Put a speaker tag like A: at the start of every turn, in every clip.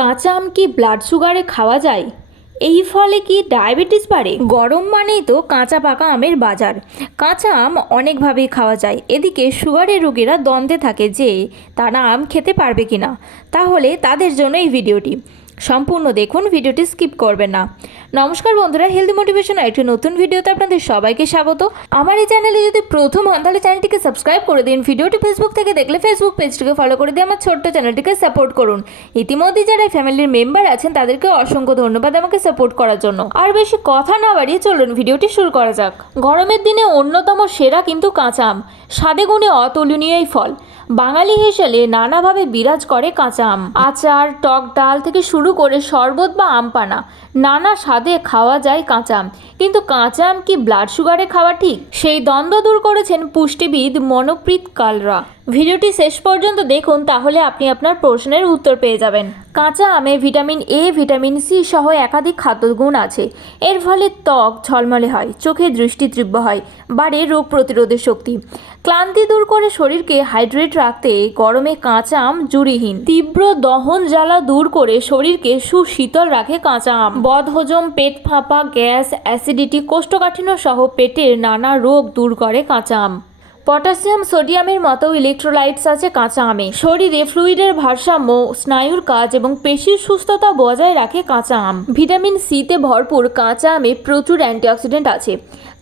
A: কাঁচা আম কি ব্লাড সুগারে খাওয়া যায়? এই ফলে কি ডায়াবেটিস বাড়ে? গরম মানেই তো কাঁচা পাকা আমের বাজার। কাঁচা আম অনেকভাবেই খাওয়া যায়। এদিকে সুগারের রোগীরা দ্বন্দ্বে থাকে যে তারা আম খেতে পারবে কি না তাহলে তাদের জন্য এই ভিডিওটি। সম্পূর্ণ দেখুন, ভিডিওটি স্কিপ করবে না। নমস্কার বন্ধুরা হেলদি মোটিভেশন একটি নতুন ভিডিওতে আপনাদের সবাইকে স্বাগত। আমার এই চ্যানেলে যদি প্রথম হন, তাহলে চ্যানেলটিকে সাবস্ক্রাইব করে দিন। ভিডিওটি ফেসবুক থেকে দেখলে ফেসবুক পেজটিকে ফলো করে দিয়ে আমার ছোট্ট চ্যানেলটিকে সাপোর্ট করুন। ইতিমধ্যে যারা ফ্যামিলির মেম্বার আছেন, তাদেরকে অসংখ্য ধন্যবাদ আমাকে সাপোর্ট করার জন্য। আর বেশি কথা না বাড়িয়ে চলুন, ভিডিওটি শুরু করা যাক। গরমের দিনে অন্যতম সেরা কিন্তু কাঁচা আম। স্বাদে গুণে অতুলনীয় এই ফল। বাঙালি হিসেবে নানাভাবে বিরাজ করে কাঁচা আম। আচার, টক ডাল থেকে শুরু করে শরবত বা আম পানা নানা খাওয়া যায় কাঁচা আম। কিন্তু কাঁচা আম কি ব্লাড সুগারে খাওয়া ঠিক? সেই দ্বন্দ্ব দূর করেছেন পুষ্টিবিদ মনোপ্রীত কালরা। ভিডিওটি শেষ পর্যন্ত দেখুন, তাহলে আপনি আপনার প্রশ্নের উত্তর পেয়ে যাবেন। কাঁচা আমে ভিটামিন এ ভিটামিন সি সহ একাধিক খাদ্যগুণ আছে। এর ফলে ত্বক ঝলমলে হয়, চোখে দৃষ্টি তীব্র হয়, বাড়ে রোগ প্রতিরোধের শক্তি। ক্লান্তি দূর করে শরীরকে হাইড্রেট রাখতে গরমে কাঁচা আম জুড়িহীন। তীব্র দহন জ্বালা দূর করে শরীরকে সুশীতল রাখে কাঁচা আম। বদহজম, পেট ফাঁপা, গ্যাস, অ্যাসিডিটি কোষ্ঠকাঠিন্য সহ পেটের নানা রোগ দূর করে কাঁচা আম। পটাশিয়াম, সোডিয়ামের মতো ইলেকট্রোলাইটস আছে কাঁচা আমে। শরীরে ফ্লুইডের ভারসাম্য, স্নায়ুর কাজ এবং পেশির সুস্থতা বজায় রাখে কাঁচা আম। ভিটামিন সিতে ভরপুর কাঁচা আমে প্রচুর অ্যান্টিঅক্সিডেন্ট আছে।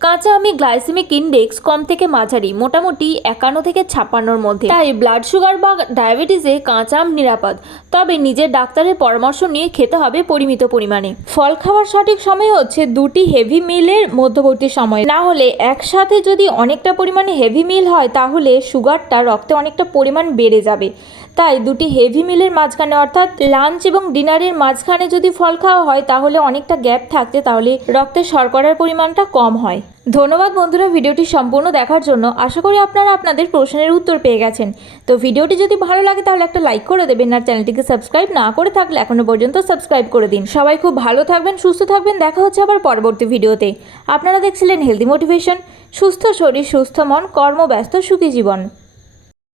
A: কাঁচা আমি গ্লাইসেমিক ইন্ডেক্স কম থেকে মাঝারি, মোটামুটি একান্ন থেকে ছাপ্পান্নর মধ্যে। তাই ব্লাড সুগার বা ডায়াবেটিসে কাঁচা আম নিরাপদ। তবে নিজের ডাক্তারের পরামর্শ নিয়ে খেতে হবে পরিমিত পরিমাণে। ফল খাওয়ার সঠিক সময় হচ্ছে দুটি হেভি মিলের মধ্যবর্তী সময়। না হলে একসাথে যদি অনেকটা পরিমাণে হেভি মিল হয়, তাহলে সুগারটা রক্তে অনেকটা পরিমাণ বেড়ে যাবে। তাই দুটি হেভি মিলের মাঝখানে, অর্থাৎ লাঞ্চ এবং ডিনারের মাঝখানে যদি ফল খাওয়া হয়, তাহলে অনেকটা গ্যাপ থাকতে, তাহলে রক্তে শর্করার পরিমাণটা কম হয়। ধন্যবাদ বন্ধুরা, ভিডিওটি সম্পূর্ণ দেখার জন্য। আশা করি আপনারা আপনাদের প্রশ্নের উত্তর পেয়ে গেছেন। তো ভিডিওটি যদি ভালো লাগে, তাহলে একটা লাইক করে দেবেন আর চ্যানেলটিকে সাবস্ক্রাইব না করে থাকলে এখনও পর্যন্ত সাবস্ক্রাইব করে দিন। সবাই খুব ভালো থাকবেন, সুস্থ থাকবেন। দেখা হচ্ছে আবার পরবর্তী ভিডিওতে। আপনারা দেখছিলেন হেলদি মোটিভেশন সুস্থ শরীর, সুস্থ মন, কর্মব্যস্ত, সুখী জীবন।